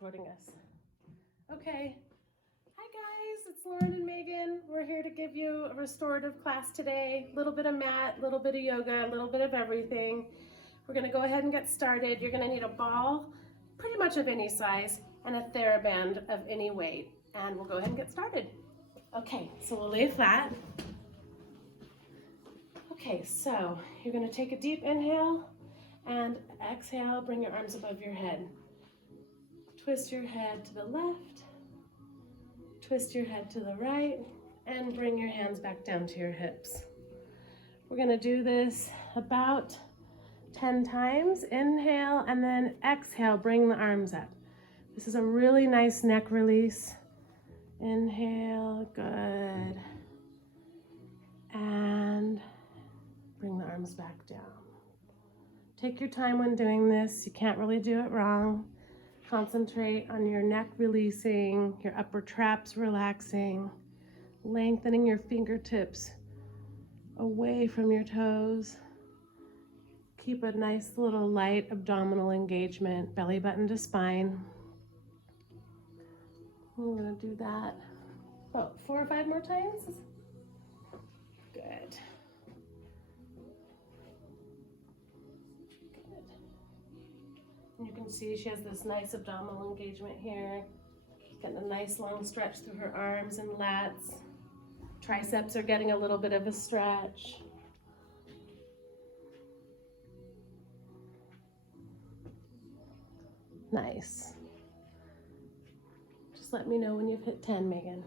recording us. Okay. Hi guys, it's Lauren and Meghan. We're here to give you a restorative class today. A little bit of mat, a little bit of yoga, a little bit of everything. We're gonna go ahead and get started. You're gonna need a ball, pretty much of any size, and a TheraBand of any weight. And we'll go ahead and get started. Okay, so we'll lay flat. Okay, so you're gonna take a deep inhale and exhale, bring your arms above your head. Twist your head to the left, twist your head to the right, and bring your hands back down to your hips. We're gonna do this about 10 times. Inhale and then exhale, bring the arms up. This is a really nice neck release. Inhale, good. And bring the arms back down. Take your time when doing this. You can't really do it wrong. Concentrate on your neck releasing, your upper traps relaxing, lengthening your fingertips away from your toes. Keep a nice little light abdominal engagement, belly button to spine. We're gonna do that about 4 or 5 more times. Good. You can see she has this nice abdominal engagement here. She's getting a nice long stretch through her arms and lats. Triceps are getting a little bit of a stretch. Nice. Just let me know when you've hit 10, Meghan.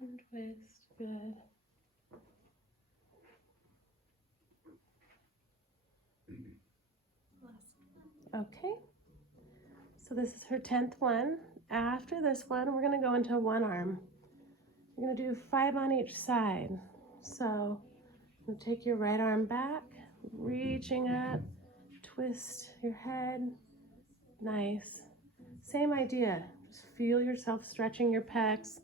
And twist, good. Okay, so this is her 10th one. After this one, we're gonna go into one arm. You're gonna do 5 on each side. So you take your right arm back, reaching up, twist your head, nice. Same idea, just feel yourself stretching your pecs.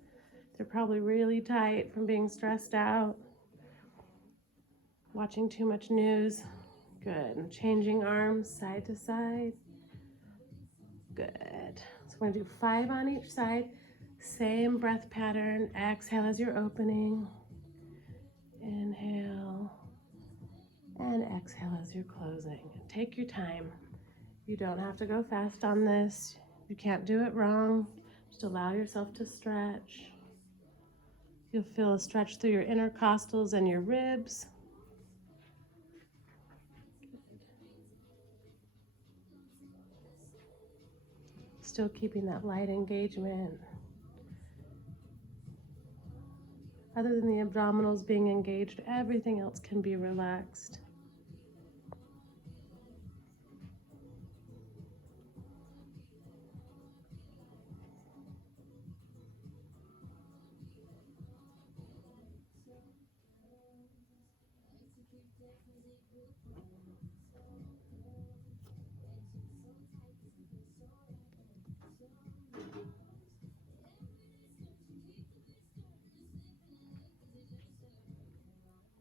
They're probably really tight from being stressed out, watching too much news. Good, and changing arms side to side. Good. So we're gonna do 5 on each side. Same breath pattern. Exhale as you're opening. Inhale. And exhale as you're closing. Take your time. You don't have to go fast on this. You can't do it wrong. Just allow yourself to stretch. You'll feel a stretch through your intercostals and your ribs. Still keeping that light engagement. Other than the abdominals being engaged, everything else can be relaxed.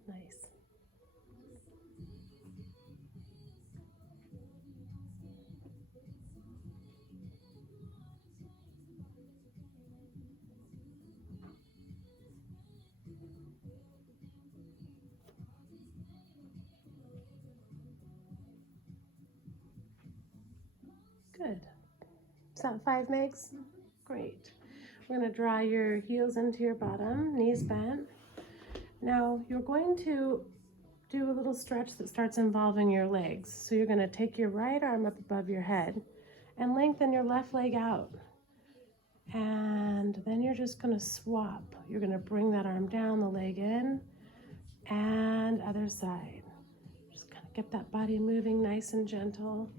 Nice. Good. Is that 5, Megs? Great. We're going to draw your heels into your bottom, knees bent. Now you're going to do a little stretch that starts involving your legs. So you're going to take your right arm up above your head and lengthen your left leg out. And then you're just going to swap. You're going to bring that arm down, the leg in, and other side. Just kind of get that body moving nice and gentle.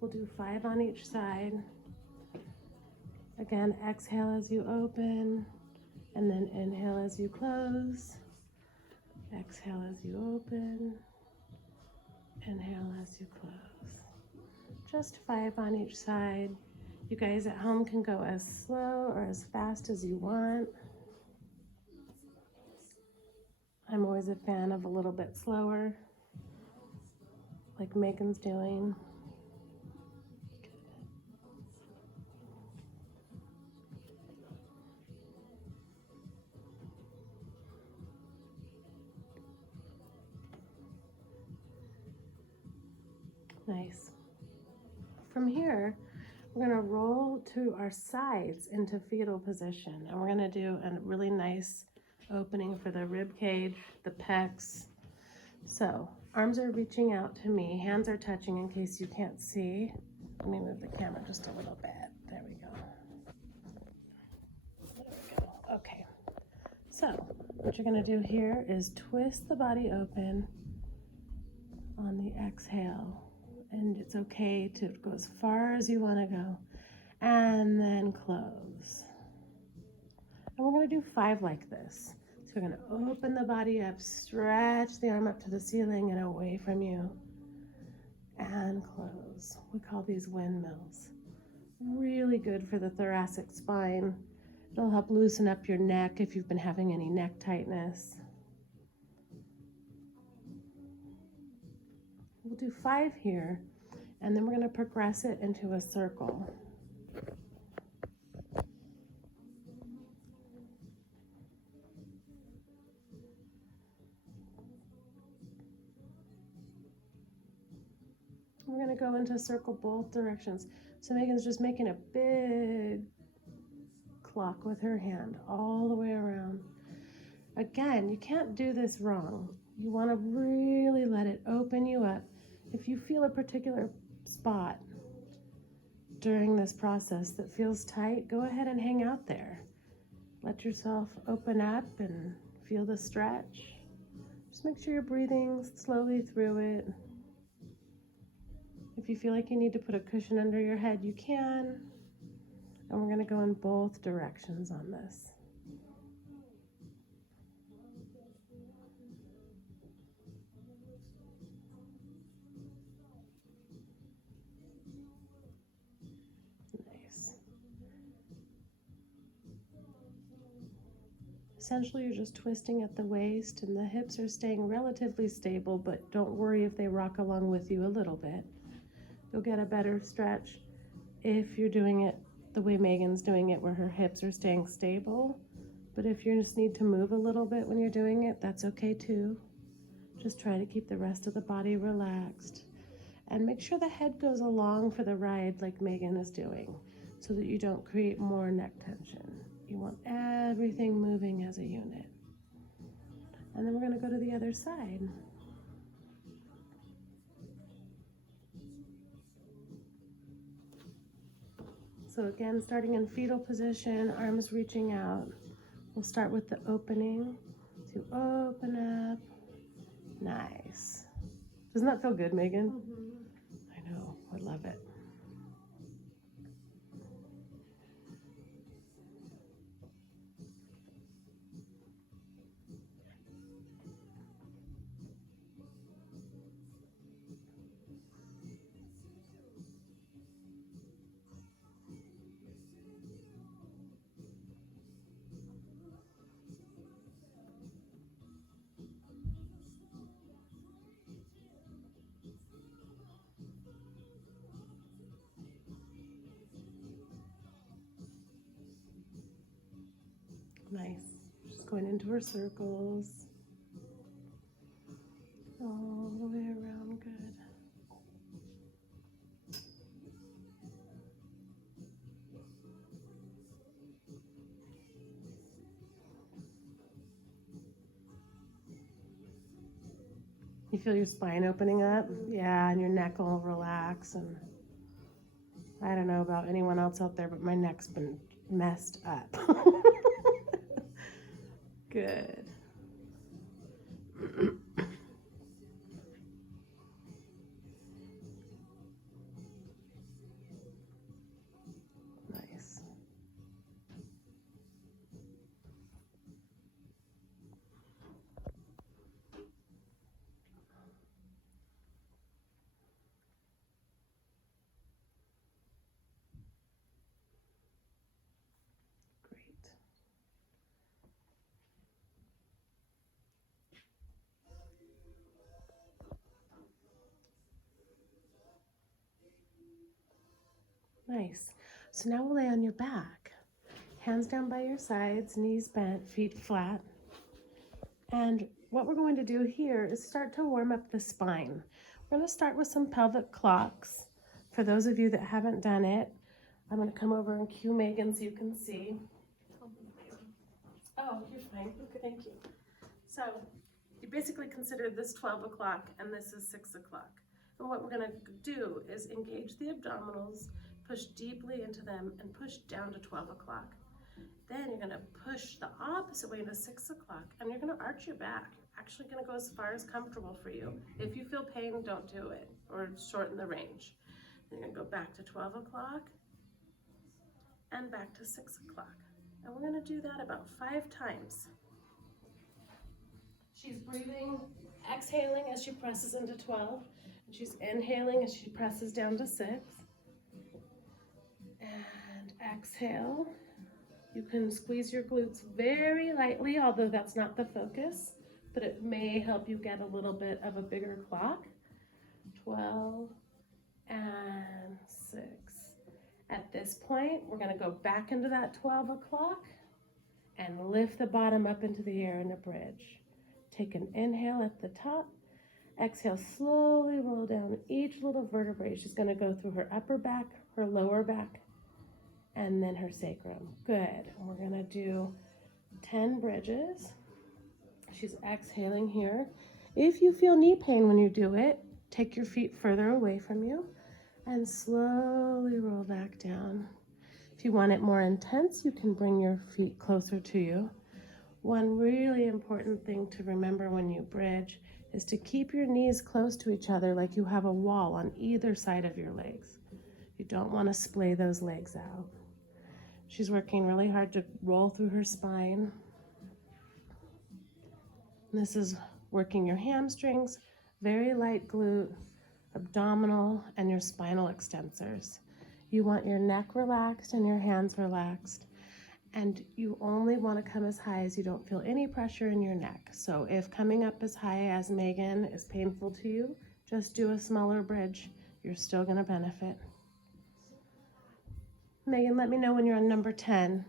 We'll do 5 on each side. Again, exhale as you open, and then inhale as you close. Exhale as you open. Inhale as you close. Just 5 on each side. You guys at home can go as slow or as fast as you want. I'm always a fan of a little bit slower, like Megan's doing. Nice. From here, we're going to roll to our sides into fetal position, and we're going to do a really nice opening for the rib cage, the pecs. So arms are reaching out to me, hands are touching in case you can't see. Let me move the camera just a little bit. There we go. There we go. Okay. So what you're going to do here is twist the body open on the exhale. And it's okay to go as far as you want to go. And then close. And we're going to do 5 like this. So we're going to open the body up, stretch the arm up to the ceiling and away from you. And close. We call these windmills. Really good for the thoracic spine. It'll help loosen up your neck if you've been having any neck tightness. We'll do 5 here, and then we're going to progress it into a circle. We're going to go into a circle both directions. So Megan's just making a big clock with her hand all the way around. Again, you can't do this wrong. You want to really let it open you up. If you feel a particular spot during this process that feels tight, go ahead and hang out there. Let yourself open up and feel the stretch. Just make sure you're breathing slowly through it. If you feel like you need to put a cushion under your head, you can. And we're going to go in both directions on this. Nice. Essentially, you're just twisting at the waist and the hips are staying relatively stable, but don't worry if they rock along with you a little bit. You'll get a better stretch if you're doing it the way Megan's doing it, where her hips are staying stable. But if you just need to move a little bit when you're doing it, that's okay too. Just try to keep the rest of the body relaxed. And make sure the head goes along for the ride like Megan is doing, so that you don't create more neck tension. You want everything moving as a unit. And then we're going to go to the other side. So again, starting in fetal position, arms reaching out. We'll start with the opening. To open up. Nice. Doesn't that feel good, Megan? Mm-hmm. I know. I love it. Nice. Just going into our circles. All the way around, good. You feel your spine opening up? Yeah, and your neck will relax. And I don't know about anyone else out there, but my neck's been messed up. Good. Nice. Nice. So now we'll lay on your back. Hands down by your sides, knees bent, feet flat. And what we're going to do here is start to warm up the spine. We're going to start with some pelvic clocks. For those of you that haven't done it, I'm going to come over and cue Meghan so you can see. Oh, you're fine. Okay, thank you. So you basically consider this 12 o'clock and this is 6 o'clock. And what we're going to do is engage the abdominals, push deeply into them, and push down to 12 o'clock. Then you're going to push the opposite way into 6 o'clock, and you're going to arch your back. You're actually going to go as far as comfortable for you. If you feel pain, don't do it, or shorten the range. Then you're going to go back to 12 o'clock and back to 6 o'clock. And we're going to do that about 5 times. She's breathing, exhaling as she presses into 12. And she's inhaling as she presses down to 6. And exhale. You can squeeze your glutes very lightly, although that's not the focus, but it may help you get a little bit of a bigger clock. 12 and 6. At this point, we're going to go back into that 12 o'clock and lift the bottom up into the air in a bridge. Take an inhale at the top. Exhale, slowly roll down each little vertebrae. She's going to go through her upper back, her lower back, and then her sacrum. Good. We're going to do 10 bridges. She's exhaling here. If you feel knee pain when you do it, take your feet further away from you and slowly roll back down. If you want it more intense, you can bring your feet closer to you. One really important thing to remember when you bridge is to keep your knees close to each other like you have a wall on either side of your legs. You don't want to splay those legs out. She's working really hard to roll through her spine. This is working your hamstrings, very light glute, abdominal, and your spinal extensors. You want your neck relaxed and your hands relaxed. And you only want to come as high as you don't feel any pressure in your neck. So if coming up as high as Meghan is painful to you, just do a smaller bridge. You're still going to benefit. Meghan, let me know when you're on number 10.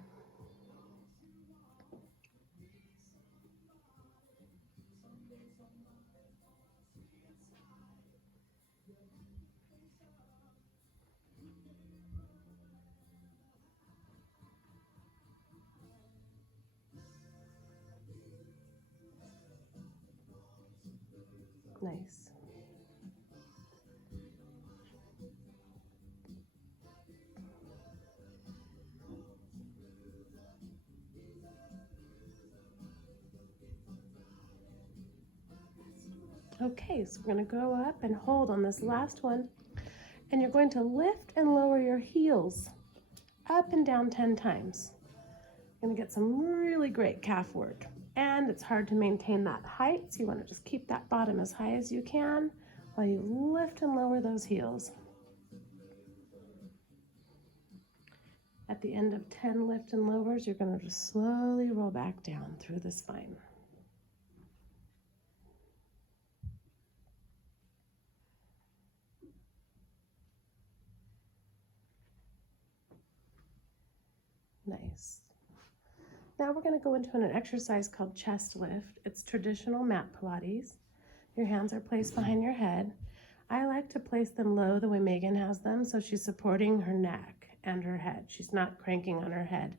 Nice. Okay, so we're going to go up and hold on this last one. And you're going to lift and lower your heels up and down 10 times. You're going to get some really great calf work. And it's hard to maintain that height, so you want to just keep that bottom as high as you can while you lift and lower those heels. At the end of 10 lift and lowers, you're going to just slowly roll back down through the spine. Nice. Now we're going to go into an exercise called chest lift. It's traditional mat Pilates. Your hands are placed behind your head. I like to place them low the way Meghan has them, so she's supporting her neck and her head. She's not cranking on her head.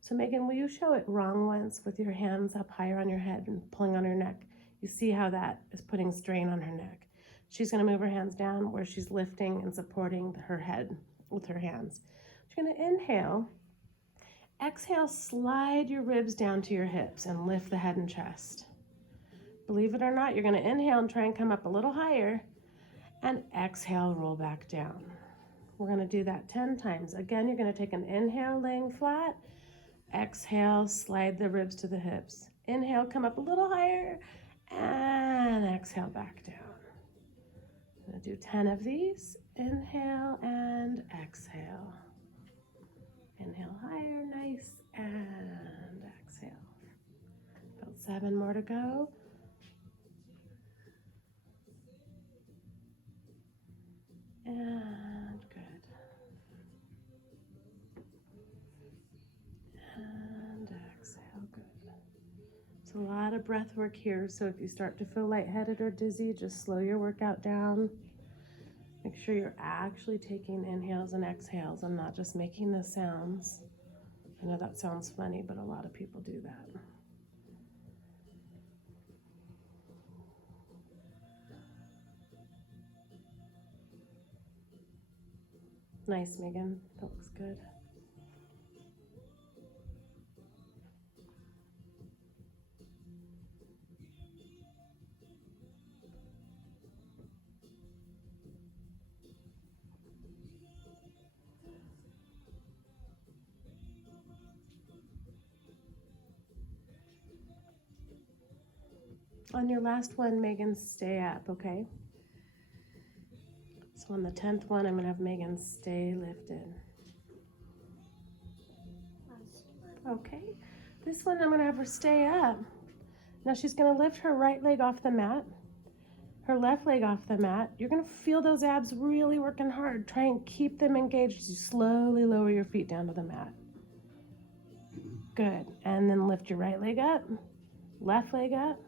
So Meghan, will you show it wrong once with your hands up higher on your head and pulling on her neck? You see how that is putting strain on her neck. She's going to move her hands down where she's lifting and supporting her head with her hands. She's going to inhale. Exhale, slide your ribs down to your hips and lift the head and chest. Believe it or not, you're going to inhale and try and come up a little higher, and exhale, roll back down. We're going to do that 10 times. Again, you're going to take an inhale, laying flat. Exhale, slide the ribs to the hips. Inhale, come up a little higher, and exhale, back down. I'm going to do 10 of these. Inhale and exhale. Inhale higher, nice, and exhale. About 7 more to go. And good. It's a lot of breath work here, so if you start to feel lightheaded or dizzy, just slow your workout down. Make sure you're actually taking inhales and exhales and not just making the sounds. I know that sounds funny, but a lot of people do that. Nice, Megan. That looks good. On your last one, Megan, stay up, okay? So on the 10th one, I'm gonna have Megan stay lifted. Okay, this one I'm gonna have her stay up. Now she's gonna lift her right leg off the mat, her left leg off the mat. You're gonna feel those abs really working hard. Try and keep them engaged as you slowly lower your feet down to the mat. Good, and then lift your right leg up, left leg up,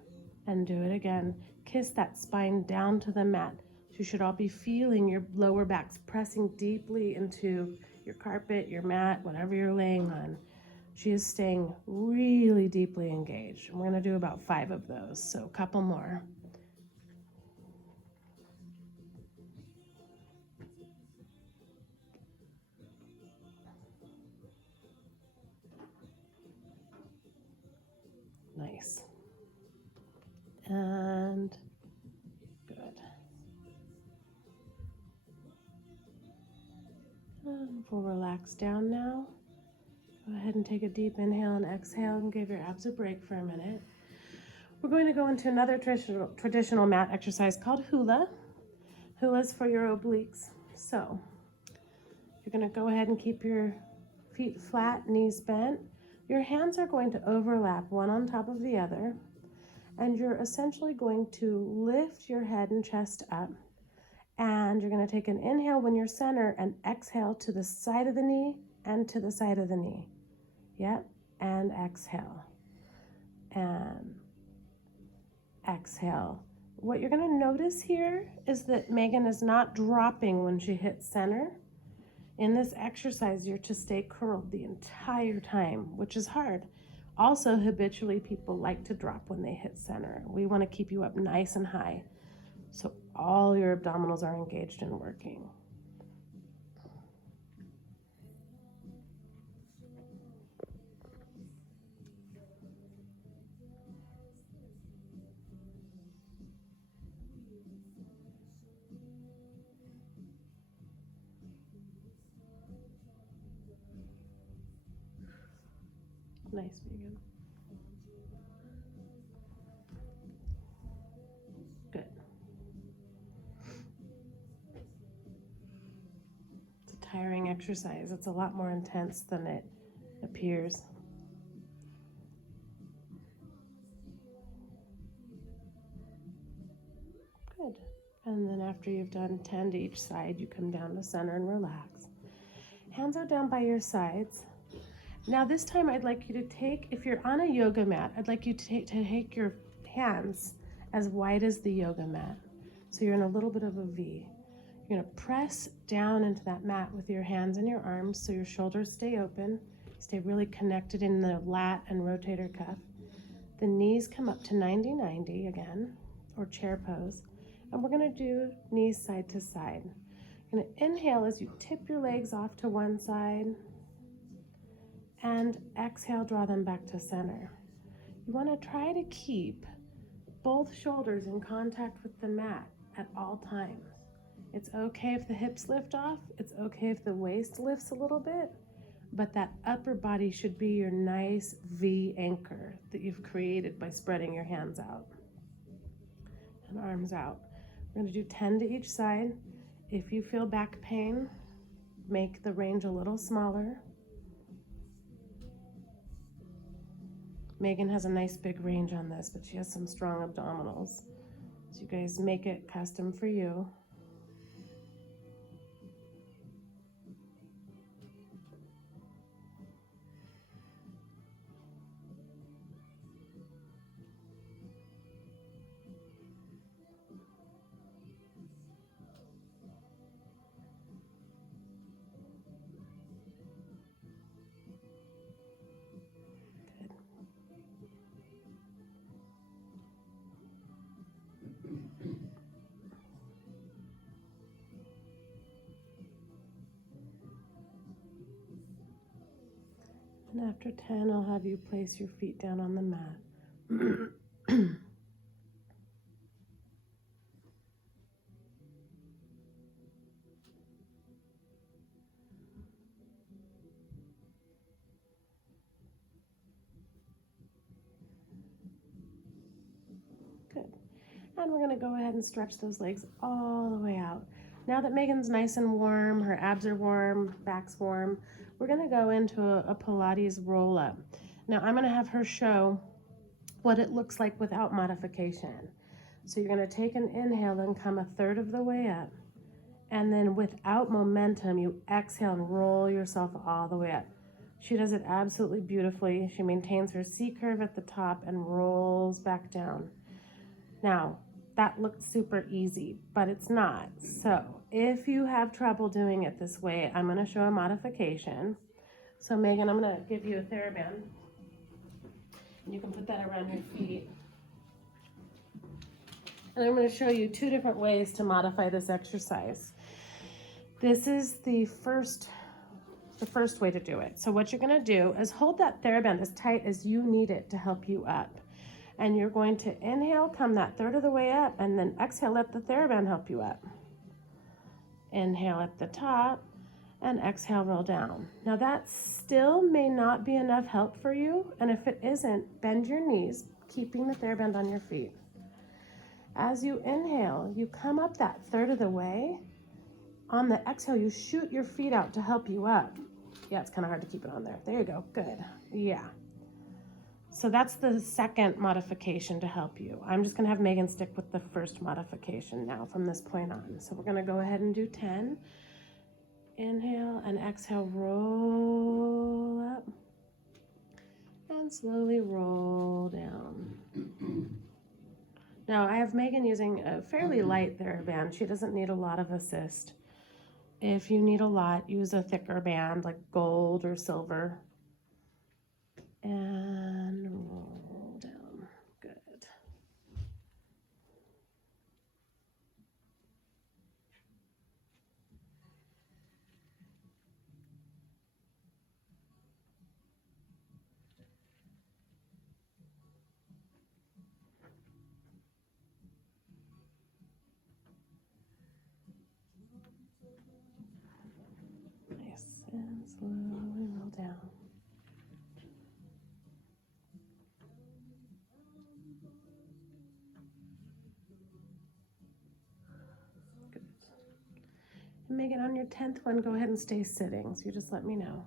and do it again. Kiss that spine down to the mat. So you should all be feeling your lower backs pressing deeply into your carpet, your mat, whatever you're laying on. She is staying really deeply engaged. We're gonna do about 5 of those, so a couple more. Nice. And good. And we'll relax down now. Go ahead and take a deep inhale and exhale and give your abs a break for a minute. We're going to go into another traditional mat exercise called hula. Hula's for your obliques. So you're going to go ahead and keep your feet flat, knees bent. Your hands are going to overlap one on top of the other, and you're essentially going to lift your head and chest up, and you're going to take an inhale when you're center and exhale to the side of the knee and to the side of the knee. Yep, and exhale. And exhale. What you're going to notice here is that Megan is not dropping when she hits center. In this exercise, you're to stay curled the entire time, which is hard. Also, habitually, people like to drop when they hit center. We want to keep you up nice and high, so all your abdominals are engaged and working. Nice, Megan. Good. It's a tiring exercise. It's a lot more intense than it appears. Good. And then after you've done 10 to each side, you come down to center and relax. Hands are down by your sides. Now this time I'd like you to take, if you're on a yoga mat, I'd like you to take your hands as wide as the yoga mat. So you're in a little bit of a V. You're gonna press down into that mat with your hands and your arms so your shoulders stay open, stay really connected in the lat and rotator cuff. The knees come up to 90-90 again, or chair pose. And we're gonna do knees side to side. You're gonna inhale as you tip your legs off to one side, and exhale, draw them back to center. You want to try to keep both shoulders in contact with the mat at all times. It's okay if the hips lift off, it's okay if the waist lifts a little bit, but that upper body should be your nice V anchor that you've created by spreading your hands out and arms out. We're going to do 10 to each side. If you feel back pain, make the range a little smaller. Megan has a nice big range on this, but she has some strong abdominals. So you guys make it custom for you. After 10, I'll have you place your feet down on the mat. Good. And we're going to go ahead and stretch those legs all the way out. Now that Megan's nice and warm, her abs are warm, back's warm, we're going to go into a Pilates roll up. Now I'm going to have her show what it looks like without modification. So you're going to take an inhale and come a third of the way up. And then without momentum, you exhale and roll yourself all the way up. She does it absolutely beautifully. She maintains her C curve at the top and rolls back down. Now, that looks super easy, but it's not. So if you have trouble doing it this way, I'm going to show a modification. So Megan, I'm going to give you a TheraBand. And you can put that around your feet. And I'm going to show you 2 different ways to modify this exercise. This is the first way to do it. So what you're going to do is hold that TheraBand as tight as you need it to help you up. And you're going to inhale, come that third of the way up, and then exhale, let the TheraBand help you up. Inhale at the top, and exhale, roll down. Now that still may not be enough help for you, and if it isn't, bend your knees, keeping the TheraBand on your feet. As you inhale, you come up that third of the way. On the exhale, you shoot your feet out to help you up. Yeah, it's kind of hard to keep it on there. There you go, good, yeah. So that's the second modification to help you. I'm just gonna have Megan stick with the first modification now from this point on. So we're gonna go ahead and do 10. Inhale and exhale, roll up. And slowly roll down. Now I have Megan using a fairly light TheraBand. She doesn't need a lot of assist. If you need a lot, use a thicker band like gold or silver. And roll down. Good. Nice. And slowly roll down. And Megan, on your 10th one, go ahead and stay sitting. So you just let me know.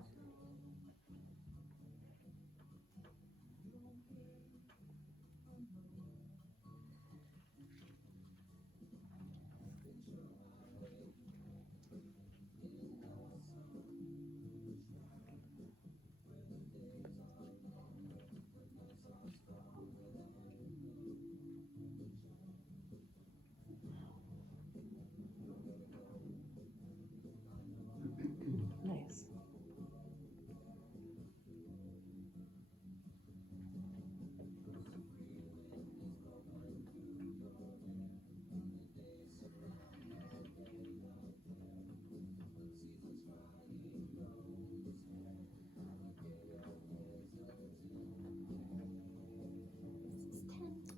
Nice.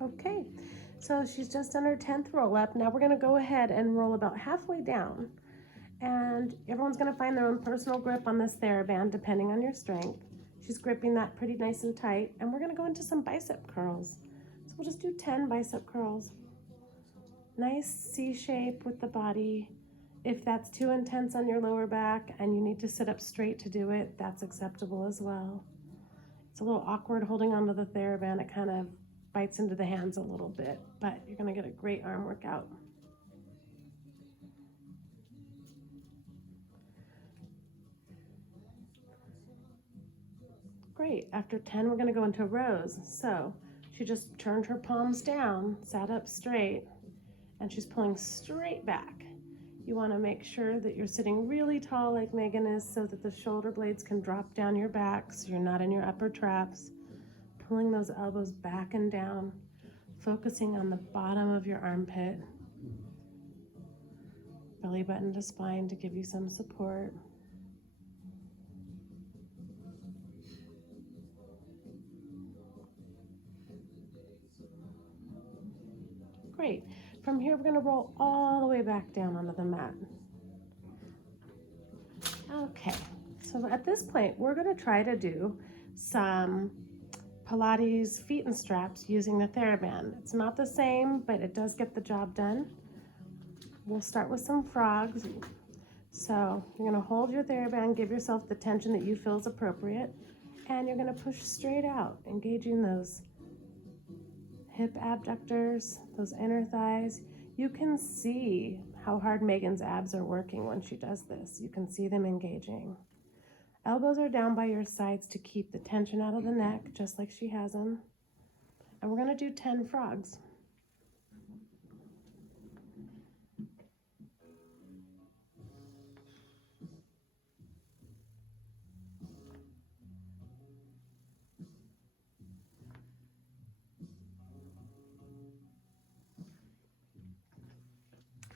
Okay, so she's just done her 10th roll up. Now we're gonna go ahead and roll about halfway down. And everyone's gonna find their own personal grip on this TheraBand depending on your strength. She's gripping that pretty nice and tight. And we're gonna go into some bicep curls. So we'll just do 10 bicep curls. Nice C shape with the body. If that's too intense on your lower back and you need to sit up straight to do it, that's acceptable as well. It's a little awkward holding onto the TheraBand. It kind of bites into the hands a little bit, but you're gonna get a great arm workout. Great, after 10, we're gonna go into rows. So she just turned her palms down, sat up straight, and she's pulling straight back. You wanna make sure that you're sitting really tall like Megan is so that the shoulder blades can drop down your back so you're not in your upper traps. Pulling those elbows back and down, focusing on the bottom of your armpit. Belly button to spine to give you some support. Great. From here, we're going to roll all the way back down onto the mat. Okay, so at this point, we're going to try to do some Pilates feet and straps using the TheraBand. It's not the same, but it does get the job done. We'll start with some frogs. So you're going to hold your TheraBand, give yourself the tension that you feel is appropriate, and you're going to push straight out, engaging those hip abductors, those inner thighs. You can see how hard Meghan's abs are working when she does this. You can see them engaging. Elbows are down by your sides to keep the tension out of the neck, just like she has them. And we're going to do 10 frogs.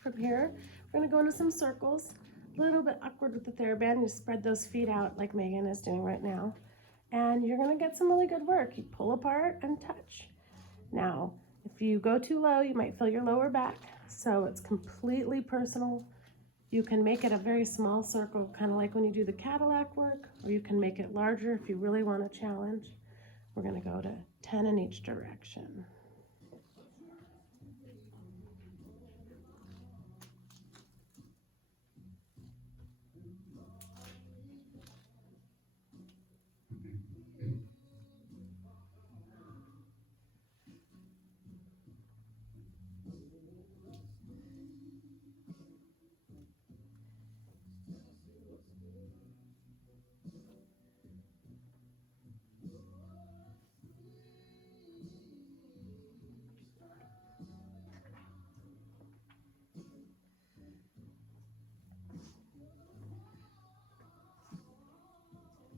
From here, we're going to go into some circles. A little bit awkward with the TheraBand. You spread those feet out like Meghan is doing right now. And you're going to get some really good work. You pull apart and touch. Now, if you go too low, you might feel your lower back. So it's completely personal. You can make it a very small circle, kind of like when you do the Cadillac work, or you can make it larger if you really want a challenge. We're going to go to 10 in each direction.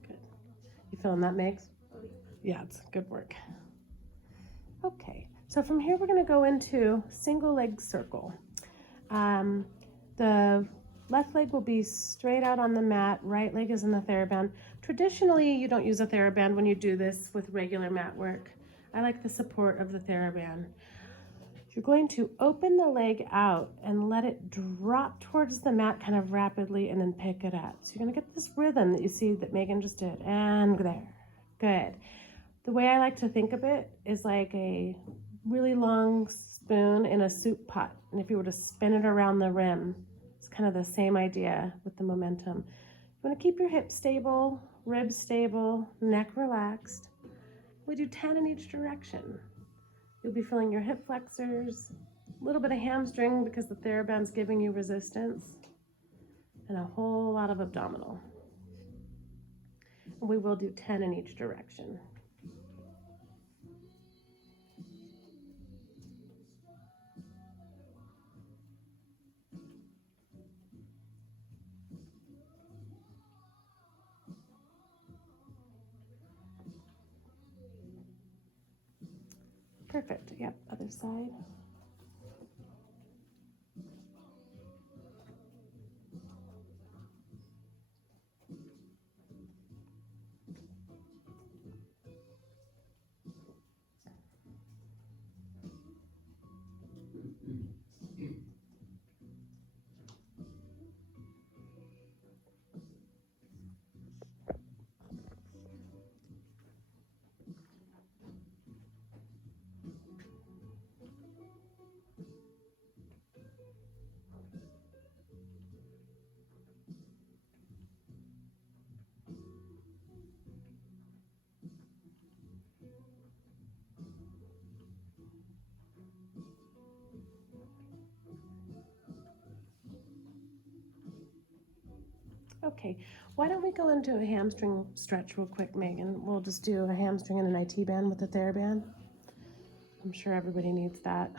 Good. You feeling that, Megs? Yeah, it's good work. Okay, so from here we're going to go into single leg circle. The left leg will be straight out on the mat, right leg is in the TheraBand. Traditionally, you don't use a TheraBand when you do this with regular mat work. I like the support of the TheraBand. You're going to open the leg out and let it drop towards the mat kind of rapidly and then pick it up. So you're going to get this rhythm that you see that Meghan just did. And there. Good. The way I like to think of it is like a really long spoon in a soup pot. And if you were to spin it around the rim, it's kind of the same idea with the momentum. You want to keep your hips stable, ribs stable, neck relaxed. We do 10 in each direction. You'll be feeling your hip flexors, a little bit of hamstring because the TheraBand's giving you resistance, and a whole lot of abdominal. And we will do 10 in each direction. Perfect. Yep, other side. Okay, why don't we go into a hamstring stretch real quick, Meghan? We'll just do a hamstring and an IT band with the TheraBand. I'm sure everybody needs that.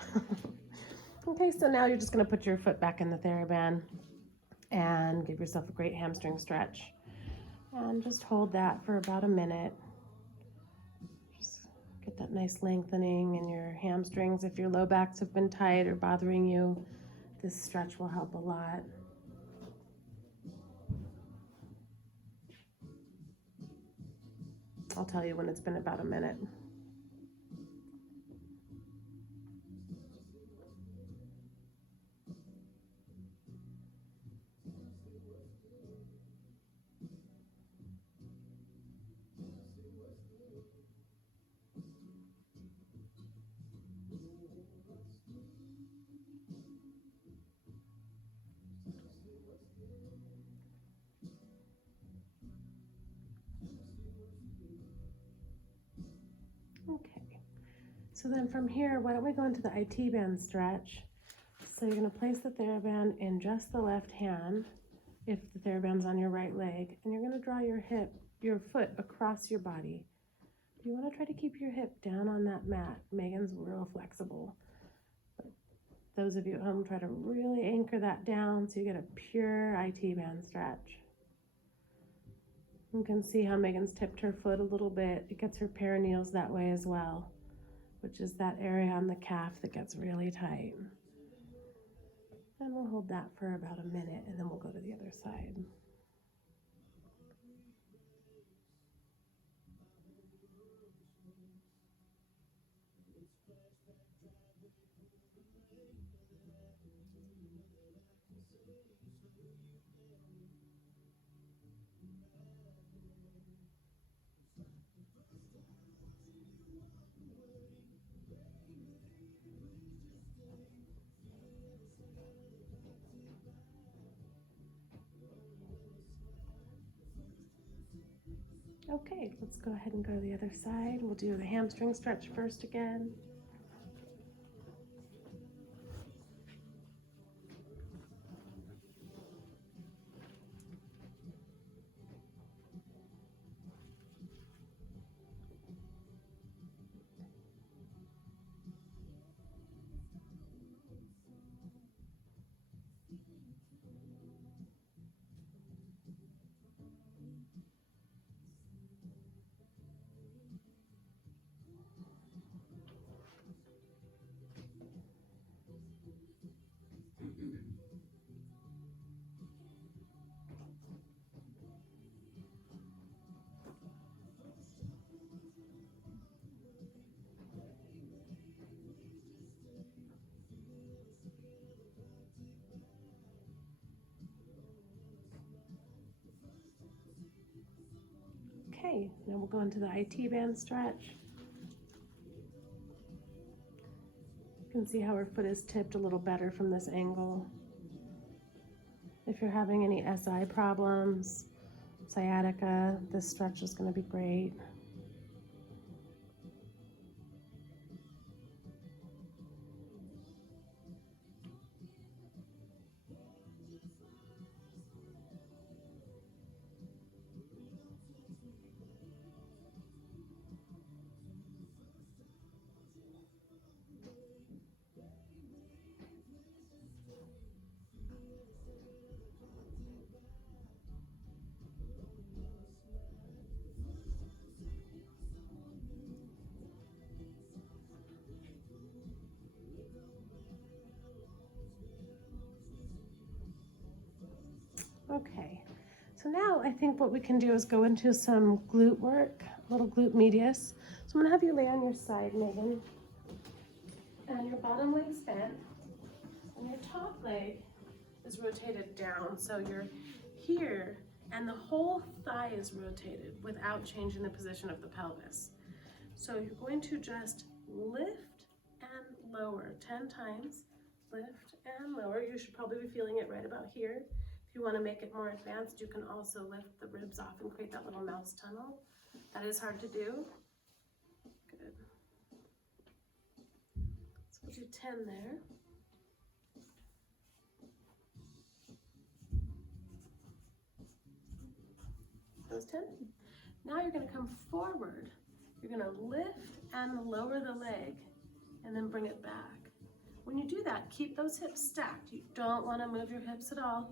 Okay, so now you're just going to put your foot back in the TheraBand and give yourself a great hamstring stretch. And just hold that for about a minute. Just get that nice lengthening in your hamstrings. If your low backs have been tight or bothering you, this stretch will help a lot. I'll tell you when it's been about a minute. So then from here, why don't we go into the IT band stretch? So you're gonna place the TheraBand in just the left hand, if the TheraBand's on your right leg, and you're gonna draw your foot across your body. You wanna try to keep your hip down on that mat. Megan's real flexible. But those of you at home, try to really anchor that down so you get a pure IT band stretch. You can see how Megan's tipped her foot a little bit. It gets her perineals that way as well, which is that area on the calf that gets really tight. And we'll hold that for about a minute and then we'll go to the other side. Okay, let's go ahead and go to the other side. We'll do the hamstring stretch first again. Okay, now we'll go into the IT band stretch. You can see how her foot is tipped a little better from this angle. If you're having any SI problems, sciatica, this stretch is going to be great. Okay, so now I think what we can do is go into some glute work, a little glute medius. So I'm gonna have you lay on your side, Megan, and your bottom leg's bent, and your top leg is rotated down. So you're here, and the whole thigh is rotated without changing the position of the pelvis. So you're going to just lift and lower 10 times. Lift and lower. You should probably be feeling it right about here. If you want to make it more advanced, you can also lift the ribs off and create that little mouse tunnel. That is hard to do. Good. So we'll do 10 there. Those 10. Now you're going to come forward. You're going to lift and lower the leg and then bring it back. When you do that, keep those hips stacked. You don't want to move your hips at all.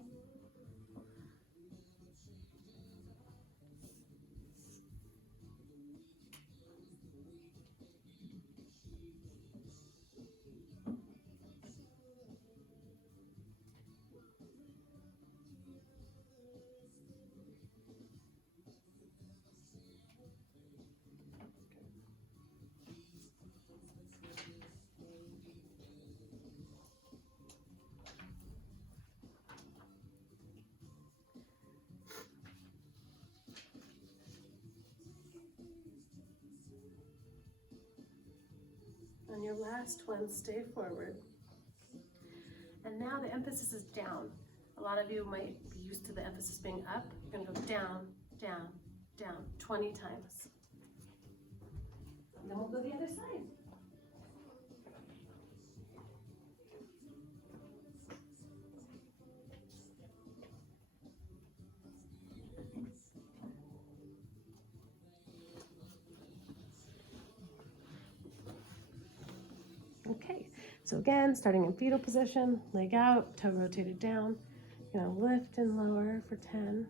On your last one, stay forward. And now the emphasis is down. A lot of you might be used to the emphasis being up. You're gonna go down, down, down, 20 times. And then we'll go the other side. Okay, so again, starting in fetal position, leg out, toe rotated down. You're gonna lift and lower for 10.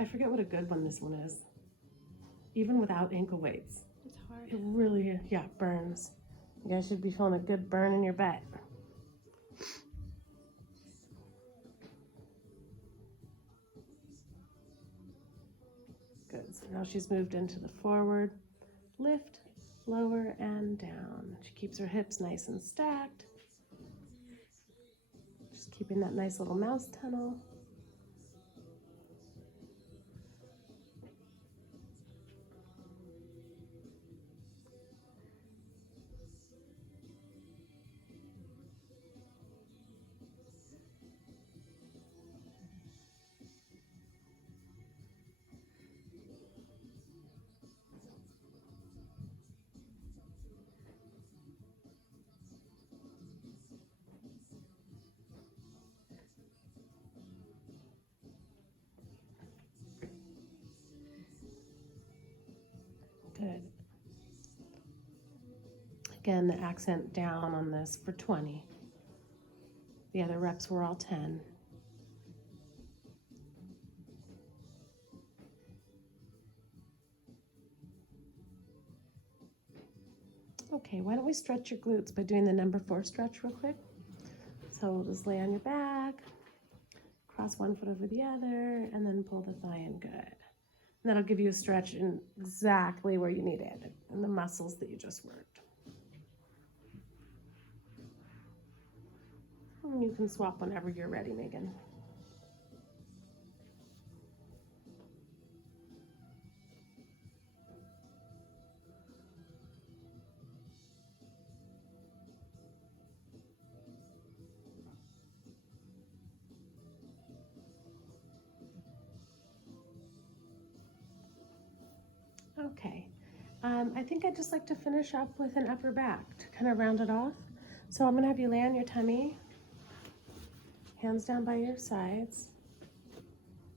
I forget what a good one this one is, even without ankle weights. It's hard. It really, yeah, burns. You guys should be feeling a good burn in your butt. Good, so now she's moved into the forward, lift, lower, and down. She keeps her hips nice and stacked. Just keeping that nice little mouse tunnel. Good. Again, the accent down on this for 20. The other reps were all 10. Okay, why don't we stretch your glutes by doing the number 4 stretch real quick? So we'll just lay on your back, cross one foot over the other, and then pull the thigh in. Good. And that'll give you a stretch in exactly where you need it, in the muscles that you just worked. And you can swap whenever you're ready, Megan. Okay, I think I'd just like to finish up with an upper back to kind of round it off. So I'm gonna have you lay on your tummy, hands down by your sides.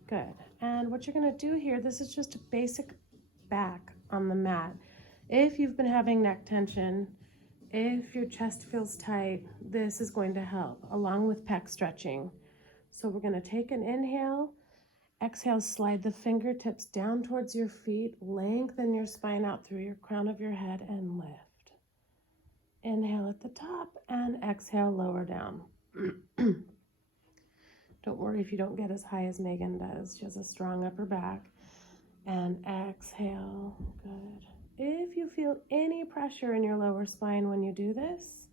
Good, and what you're gonna do here, this is just a basic back on the mat. If you've been having neck tension, if your chest feels tight, this is going to help, along with pec stretching. So we're gonna take an inhale. Exhale, slide the fingertips down towards your feet, lengthen your spine out through your crown of your head and lift. Inhale at the top and exhale, lower down. Don't worry if you don't get as high as Megan does. She has a strong upper back. And exhale, good. If you feel any pressure in your lower spine when you do this,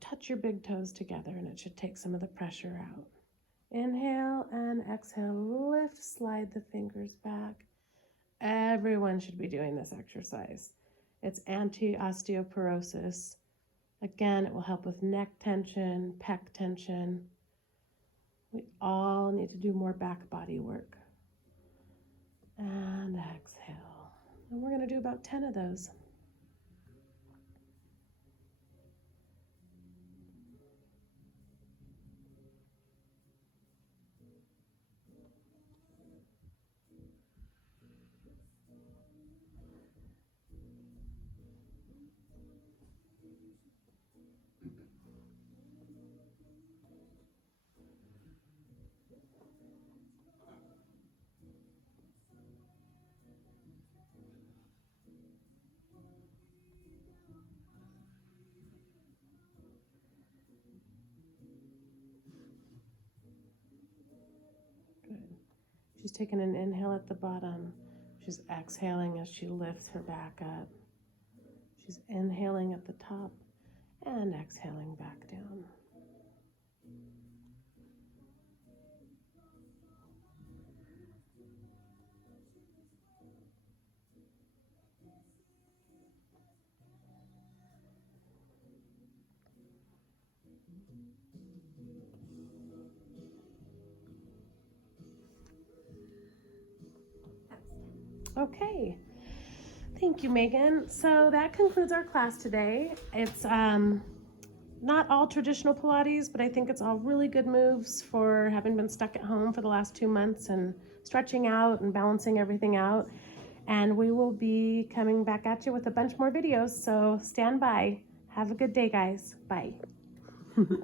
touch your big toes together and it should take some of the pressure out. Inhale and exhale, lift, slide the fingers back. Everyone should be doing this exercise. It's anti-osteoporosis. Again, it will help with neck tension, pec tension. We all need to do more back body work. And exhale. And we're going to do about 10 of those. She's taking an inhale at the bottom. She's exhaling as she lifts her back up. She's inhaling at the top and exhaling back down. Okay, thank you, Megan. So that concludes our class today. It's not all traditional Pilates, but I think it's all really good moves for having been stuck at home for the last 2 months and stretching out and balancing everything out. And we will be coming back at you with a bunch more videos, so stand by. Have a good day, guys. Bye.